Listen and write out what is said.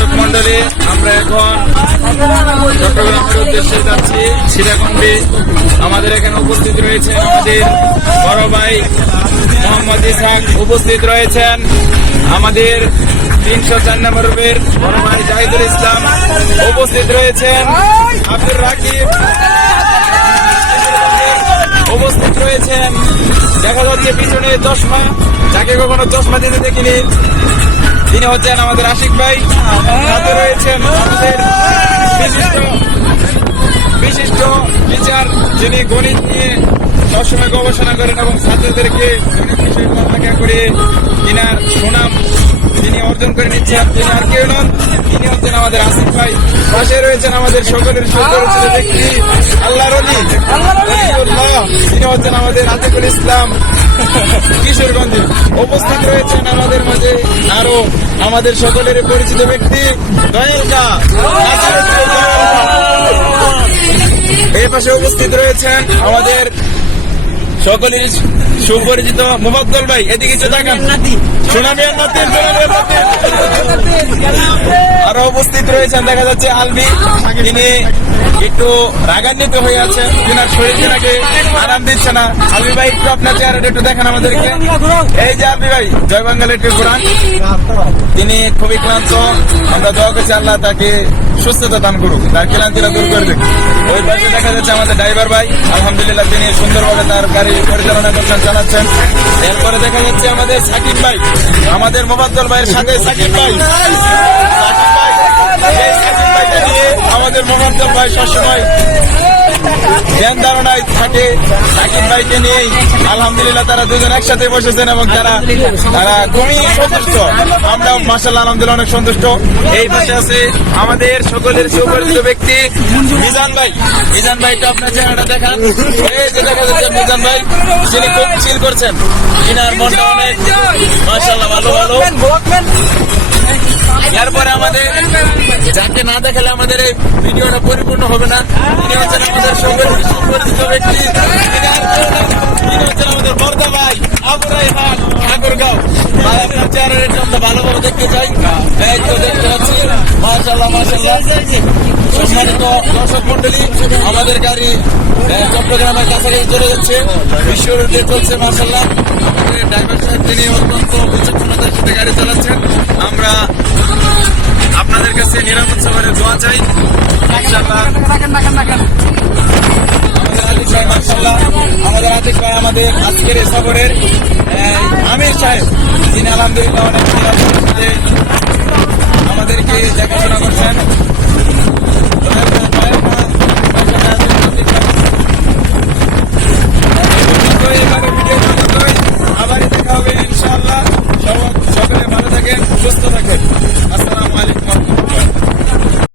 দর্শক মন্ডলী, আমরা এখন চট্টগ্রামের উদ্দেশ্যে যাচ্ছি সীতাকুণ্ডে। আমাদের এখানে উপস্থিত রয়েছে আমাদের বড় ভাই মোহাম্মদ ইসহাক, উপস্থিত রয়েছেন আমাদের 304 নম্বর রুমের বড় ভাই জাহিদুল ইসলাম, উপস্থিত রয়েছেন আব্দুর রাকিব, উপস্থিত রয়েছেন দেখা যাচ্ছে পিছনে চশমা, যাকে কখনো চশমা দিতে দেখিনি, তিনি হচ্ছেন আমাদের আশিক ভাই। সাথে রয়েছেন আমাদের বিশিষ্ট টিচার, যিনি গণিত নিয়ে সবসময় গবেষণা করেন এবং ছাত্রদেরকে গণিত বিষয়গুলো ব্যাখ্যা করে কিনার সুনাম তিনি অর্জন করে নিচ্ছেন। তিনি আর কেউ নন, তিনি হচ্ছেন আমাদের আসিফ ভাই। পাশে রয়েছেন আমাদের সকলের সুপরিচিত ব্যক্তি আল্লাহর ওলি, তিনি হচ্ছেন আমাদের আতিকুল ইসলাম কিশোরগঞ্জে। উপস্থিত রয়েছেন আমাদের মাঝে আরো আমাদের সকলের পরিচিত ব্যক্তি দয়াল কা। এই পাশে উপস্থিত রয়েছেন আমাদের সকলের সুপরিচিত মুফাদ্দল ভাই, এদিকে তাকান, সোনামিয়ার নাতির। আরো উপস্থিত রয়েছেন দেখা যাচ্ছে আলবি, তিনি একটু রাগান্বিত হয়ে আছেন, তিনার শরীর তিনাকে আরাম দিচ্ছে না। আলবি ভাই একটু আপনার চেহারাটা একটু দেখান আমাদেরকে। এই যে আলবি ভাই, জয় বাংলা একটু ঘুরান। তিনি খুবই ক্লান্ত, আমরা দোয়া করছি আল্লাহ তাকে সুস্থতা দান করুক, তার ক্লান্তিরা দূর করবে। ওই পাশে দেখা যাচ্ছে আমাদের ড্রাইভার ভাই, আলহামদুলিল্লাহ তিনি সুন্দরভাবে তার গাড়ি পরিচালনা করছেন, চালাচ্ছেন। এরপরে দেখা যাচ্ছে আমাদের সাকিব ভাই, আমাদের মোফাদ্দল ভাইয়ের সাথে সাকিব ভাই, আমাদের মোফাদ্দল ভাই সবসময় ধ্যান ধারণায় থাকে সাকিব ভাইকে নিয়েই। আলহামদুলিল্লাহ তারা দুজন একসাথে বসেছেন এবং তারা খুবই সন্তুষ্ট, আমরাও মাশাআল্লাহ আলহামদুলিল্লাহ অনেক সন্তুষ্ট। এই পাশে আছে আমাদের সকলের সুপরিচিত ব্যক্তি মিজান ভাই। মিজান ভাইটা আপনার চেহারাটা দেখান। এই যে দেখা যাচ্ছে মিজান ভাই, যিনি খুব চিল করছেন, যিনার মনটা অনেক মাশাআল্লাহ ভালো ভালো। এরপরে আমাদের যাকে না দেখালে আমাদের এই ভিডিওটা পরিপূর্ণ হবে না, তিনি হচ্ছেন আমাদের সকলের সুপরিচিত ব্যক্তি, তিনি হচ্ছেন আমাদের বর্দা ভাই আবু রায়হান ঠাকুরগাঁও। ভাই আপনার চেহারার একটু আমরা ভালোভাবে দেখতে চাই। এই তো দেখতে পাচ্ছি মাশাআল্লাহ মাশাআল্লাহ। সম্মানিত দর্শক মন্ডলী, আমাদের গাড়ি চট্টগ্রামের কাছাকাছি চলে যাচ্ছে, বিশ্ব রোডে চলছে মাশাআল্লাহ। আমাদের ড্রাইভার সাহেব তিনি অত্যন্ত বিচক্ষণতার সাথে গাড়ি চালাচ্ছেন। আমরা আপনাদের কাছে নিরাপদ সফরের দোয়া চাই ইনশাআল্লাহ। আমাদের আতিক ভাই আমাদের আজকের এই সফরের আমির সাহেব, তিনি আলহামদুলিল্লাহ অনেক নিরাপদের সাথে